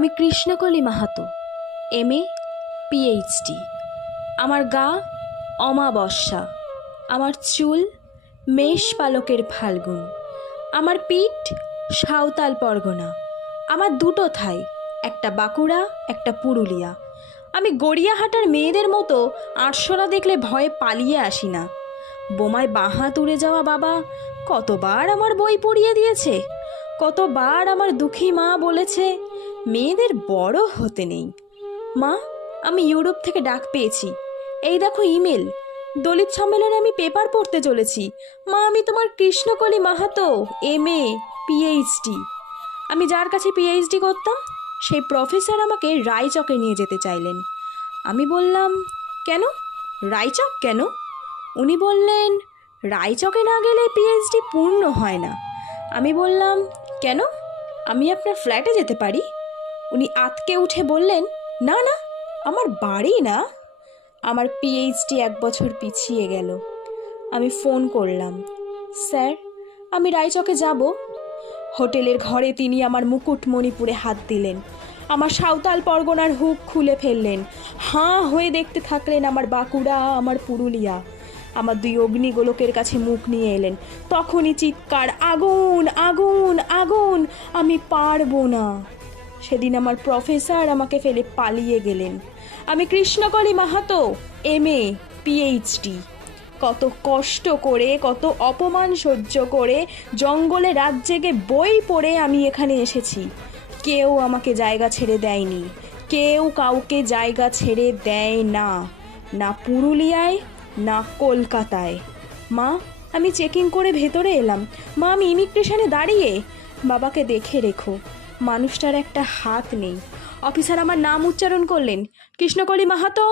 আমি Krishnakoli Mahato, MA PhD। আমার গা অমাবস্যা, আমার চুল মেষ পালকের ফাল্গুন, আমার পিঠ সাঁওতাল পরগনা, আমার দুটো থাই, একটা বাঁকুড়া একটা পুরুলিয়া। আমি গড়িয়াহাটার মেয়েদের মতো আরশোলা দেখলে ভয়ে পালিয়ে আসি না। বোমায় বাঁ হাত উড়ে যাওয়া বাবা কতবার আমার বই পড়িয়ে দিয়েছে, কতবার আমার দুঃখী মা বলেছে মেয়েদের বড় হতে নেই। মা, আমি ইউরোপ থেকে ডাক পেয়েছি, এই দেখো ইমেল, দলিত সম্মেলনে আমি পেপার পড়তে চলেছি। মা, আমি তোমার কৃষ্ণকলি মাহাতো, MA PhD। আমি যার কাছে PhD করতাম সেই প্রফেসর আমাকে রায়চকে নিয়ে যেতে চাইলেন। আমি বললাম, কেন রায়চক কেন? উনি বললেন, রায়চকে না গেলে PhD পূর্ণ হয় না। আমি বললাম, কেন, আমি আপনার ফ্ল্যাটে যেতে পারি? উনি আতকে উঠে বললেন, না না, আমার বাড়ি না। আমার PhD 1 বছর পিছিয়ে গেল। আমি ফোন করলাম, স্যার আমি রায়চকে যাব। হোটেলের ঘরে তিনি আমার মুকুটমণিপুরে হাত দিলেন, আমার সাঁওতাল পরগনার হুক খুলে ফেললেন, হাঁ হয়ে দেখতে থাকলেন আমার বাঁকুড়া, আমার পুরুলিয়া। আমার 2 অগ্নিগোলকের কাছে মুখ নিয়ে এলেন, তখনই চিৎকার, আগুন আগুন আগুন, আমি পারবো না। সেদিন আমার প্রফেসর আমাকে ফেলে পালিয়ে গেলেন। আমি কৃষ্ণকলি মাহাতো, MA PhD। কত কষ্ট করে, কত অপমান সহ্য করে, জঙ্গলে রাত জেগে বই পড়ে আমি এখানে এসেছি। কেউ আমাকে জায়গা ছেড়ে দেয়নি, কেউ কাউকে জায়গা ছেড়ে দেয় না, না পুরুলিয়ায় না কলকাতায়। মা, আমি চেকিং করে ভেতরে এলাম। মা, আমি ইমিগ্রেশনে দাঁড়িয়ে। বাবাকে দেখে রেখো, মানুষটার একটা হাত নেই। অফিসার আমার নাম উচ্চারণ করলেন, কৃষ্ণকলি মাহাতো।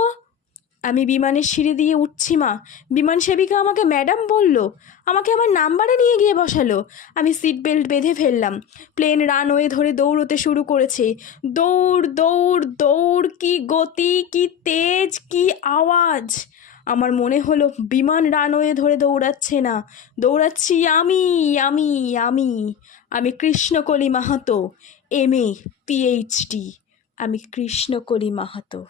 আমি বিমানের সিঁড়ি দিয়ে উঠছি মা, বিমান সেবিকা আমাকে ম্যাডাম বলল, আমাকে আমার নাম্বারে নিয়ে গিয়ে বসালো। আমি সিট বেল্ট বেঁধে ফেললাম। প্লেন রানওয়ে ধরে দৌড়তে শুরু করেছে। দৌড় দৌড় দৌড়, কি গতি, কি তেজ, কি আওয়াজ! আমার মনে হলো বিমান রানওয়ে ধরে দৌড়াচ্ছে না, দৌড়াচ্ছি আমি আমি আমি আমি কৃষ্ণকলি মাহাতো, MA PhD। আমি কৃষ্ণকলি মাহাতো।